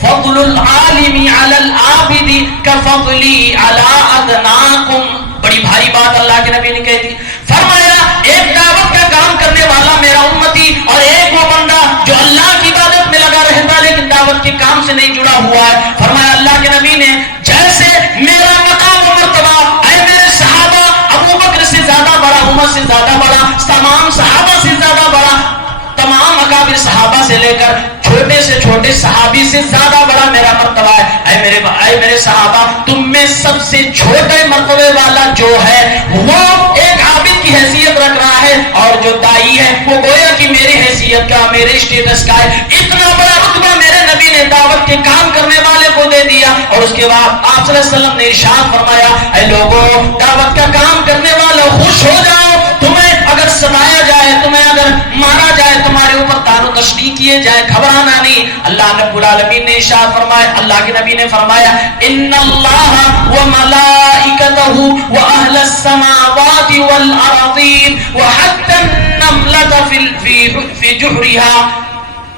فضل العالم علی العابد کفضلی علی ادناکم. بڑی بھاری بات اللہ کے نبی نے کہی تھی. فرمایا, ایک دعوت کا کام کرنے والا میرا امتی, اور ایک وہ بندہ جو اللہ کی عبادت میں لگا رہتا لیکن دعوت کے کام سے نہیں جڑا ہوا ہے. فرمایا اللہ کے نبی نے, جیسے میرا مقام و مرتبہ اے میرے صحابہ ابو بکر سے زیادہ بڑا, عمر سے زیادہ بڑا, تمام صحابہ سے زیادہ بڑا, تمام اکابر صحابہ سے لے کر چھوٹے سے چھوٹے صحابی سے زیادہ بڑا میرا مرتبہ ہے. اے میرے صحابہ, تم میں سب سے چھوٹے مرتبے والا جو ہے وہ ایک عابد کی حیثیت رکھ رہا ہے, اور جو دائی ہے وہ گویا کہ میری حیثیت کا, میرے اسٹیٹس کا ہے. اتنا بڑا رتبہ میرے نبی نے دعوت کے کام کرنے والے کو دے دیا. اور اس کے بعد آپ صلی اللہ علیہ وسلم نے ارشاد فرمایا, اے لوگوں, دعوت کا کام کرنے والوں خوش ہو جاؤ, تمہیں اگر ستایا جائے, تمہیں اگر مارا جائے, تمہارے اوپر تار و تشنیع کیے جائے, گھبرانا نہیں. اللہ رب العالمین نے ارشاد فرمایا, اللہ کے نبی نے فرمایا, ان اللہ وملائکتہ واہل السماوات والارضین وحتی النملۃ فی جحرها.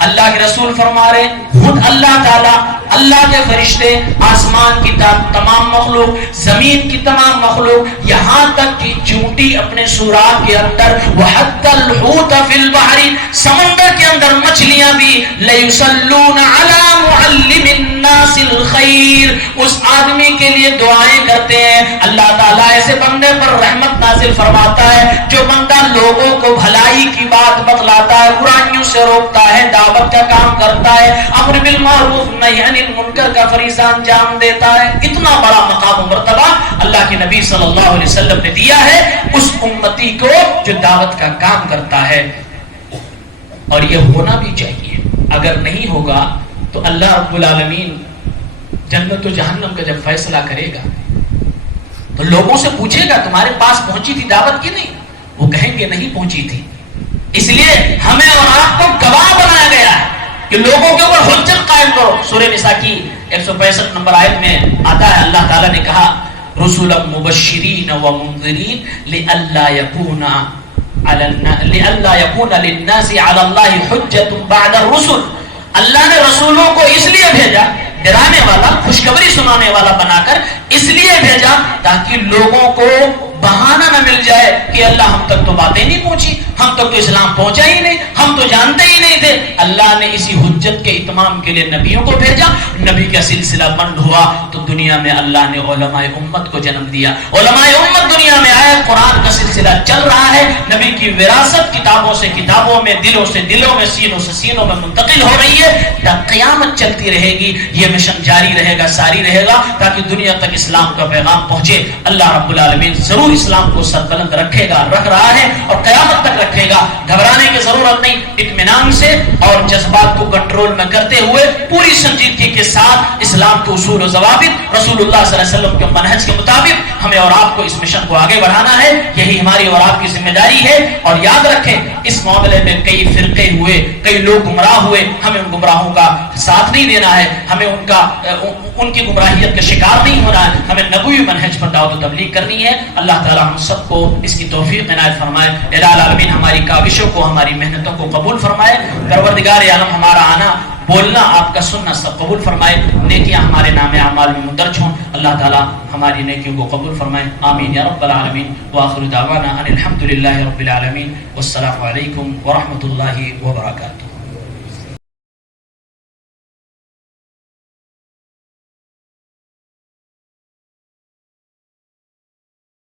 اللہ کے رسول فرما رہے, خود اللہ تعالیٰ, اللہ کے فرشتے, آسمان کی تمام مخلوق, زمین کی تمام مخلوق, یہاں تک کہ چونٹی اپنے سوراخ کے اندر, وحتی الحوت فی البحر, سمندر کے اندر مچھلیاں بھی, لیصلون علی معلم الناس الخیر, اس آدمی کے لیے دعائیں کرتے ہیں. اللہ تعالیٰ ایسے بندے پر رحمت نازل فرماتا ہے جو بندہ لوگوں کو بھلائی کی بات بتلاتا ہے, برائیوں سے روکتا ہے, دعوت کا کام کرتا ہے, امر بالمعروف نہی عن المنکر کا فریضہ انجام دیتا ہے. اتنا بڑا مقام و مرتبہ اللہ کے نبی صلی اللہ علیہ وسلم نے دیا ہے اس امتی کو جو دعوت کا کام کرتا ہے. اور یہ ہونا بھی چاہیے. اگر نہیں ہوگا تو اللہ رب العالمین جنت و جہنم کا جب فیصلہ کرے گا تو لوگوں سے پوچھے گا, تمہارے پاس پہنچی تھی دعوت کی نہیں؟ وہ کہیں گے نہیں پہنچی تھی. اس لیے ہمیں اور آپ کو گواہ بنایا گیا ہے کہ لوگوں کے اوپر حجت قائم کرو. سورہ نساء کی 165 نمبر آیت میں آتا ہے, اللہ تعالیٰ نے کہا, رسولا مبشرین و منذرین لئلا یکون للناس علی اللہ حجت بعد الرسل. اللہ نے رسولوں کو اس لیے بھیجا, ڈرانے والا, خوشخبری سنانے والا بنا کر اس لیے بھیجا تاکہ لوگوں کو بہانہ نہ مل جائے کہ اللہ ہم تک تو باتیں نہیں پہنچی, ہم تک تو اسلام پہنچا ہی نہیں, ہم تو جانتے ہی نہیں تھے. اللہ نے اسی حجت کے اتمام کے لیے نبیوں کو بھیجا. نبی کا سلسلہ بند ہوا تو دنیا میں اللہ نے علماء امت کو جنم دیا. علماء امت دنیا میں آئے, قرآن کا سلسلہ چل رہا ہے. نبی کی وراثت کتابوں سے کتابوں میں, دلوں سے دلوں میں, سینوں سے سینوں میں منتقل ہو رہی ہے. قیامت چلتی رہے گی, یہ مشن جاری رہے گا, ساری رہے گا, تاکہ دنیا تک اسلام کا پیغام پہنچے. اللہ رب العالمین ضرور اسلام کو سربلند رکھے گا, رکھ رہا ہے, اور قیامت تک رکھے گا. گھبرانے کی ضرورت نہیں. اطمینان سے اور جذبات کو کنٹرول میں کرتے ہوئے پوری سنجیدگی کے ساتھ اسلام کے اصول و ضوابط رسول اللہ صلی اللہ علیہ وسلم کے منہج کے مطابق ہمیں اور آپ کو اس مشن کو آگے بڑھانا ہے. یہی ہماری اور آپ کی ذمہ داری ہے. اور یاد رکھیں, اس معاملے میں کئی فرقے ہوئے, کئی لوگ گمراہ ہوئے, ہمیں ان گمراہوں کا ساتھ نہیں دینا ہے, ہمیں ان کی گمراہیت کا شکار نہیں ہونا ہے. ہمیں نبوی منہج پر دعوت و تبلیغ کرنی ہے. اللہ تعالی ہم سب کو اس کی توفیق عنایت فرمائے. الہ العالمین ہماری کاوشوں کو, ہماری محنتوں کو قبول فرمائے. پروردگار عالم ہمارا آنا, بولنا, آپ کا سننا سب قبول فرمائے. نیکیاں ہمارے نام اعمال میں مندرج ہوں. اللہ تعالی ہماری نیکیوں کو قبول فرمائے، آمین یا رب العالمین۔ وآخر دعوانا ان الحمد للہ رب العالمین، والسلام علیکم ورحمۃ اللہ وبرکاتہ۔